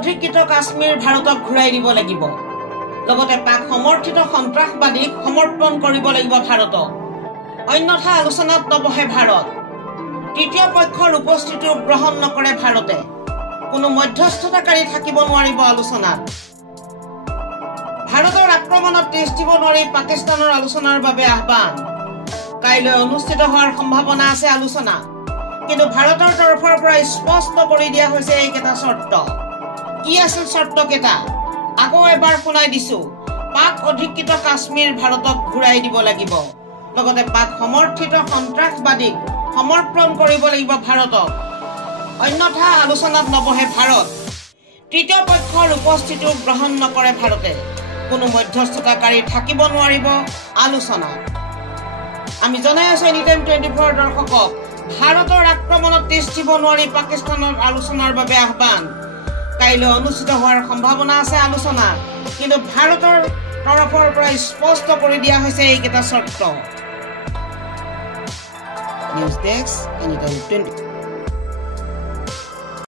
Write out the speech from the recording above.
অধিকৃত কাশ্মীৰ ভাৰতক ঘূৰাই দিব লাগিব লগতে পাক সমৰ্থিত সন্ত্ৰাসবাদীক সমৰ্পণ কৰিব লাগিব ভাৰতক অন্যথা আলোচনাত নবহে ভাৰত তৃতীয় পক্ষৰ উপস্থিতিও গ্ৰহণ নকৰে ভাৰতে কোনো মধ্যস্থতাকাৰী থাকিব নোৱাৰিব আলোচনাত ভাৰতৰ আক্ৰমণত তেজ দিব নোৱাৰি পাকিস্তানৰ আলোচনাৰ বাবে আহ্বান কাইলৈ অনুষ্ঠিত হোৱাৰ সম্ভাৱনা আছে আলোচনা কিন্তু ভাৰতৰ তৰফৰ পৰা স্পষ্ট কৰি দিয়া হৈছে এইকেইটা চৰ্ত কি আছিল চৰ্তকেইটা আকৌ এবাৰ শুনাই দিছো পাক অধিকৃত কাশ্মীৰ ভাৰতক ঘূৰাই দিব লাগিব লগতে পাক সমৰ্থিত সন্ত্ৰাসবাদীক সমৰ্পণ কৰিব লাগিব ভাৰতক অন্যথা আলোচনাত নবহে ভাৰত তৃতীয় পক্ষৰ উপস্থিতিও গ্ৰহণ নকৰে ভাৰতে কোনো মধ্যস্থতাকাৰী থাকিব নোৱাৰিব আলোচনা আমি জনাই আছো এনিটাইম 24 দৰ্শকক ভাৰতৰ আক্ৰমণত তেজ দিব নোৱাৰি পাকিস্তানৰ আলোচনাৰ বাবে আহ্বান কাইলৈ অনুষ্ঠিত হোৱাৰ সম্ভাৱনা আছে আলোচনা কিন্তু ভাৰতৰ তৰফৰ পৰা স্পষ্ট কৰি দিয়া হৈছে এইকেইটা চৰ্ত নিউজ ডেস্ক এনিটাইম 24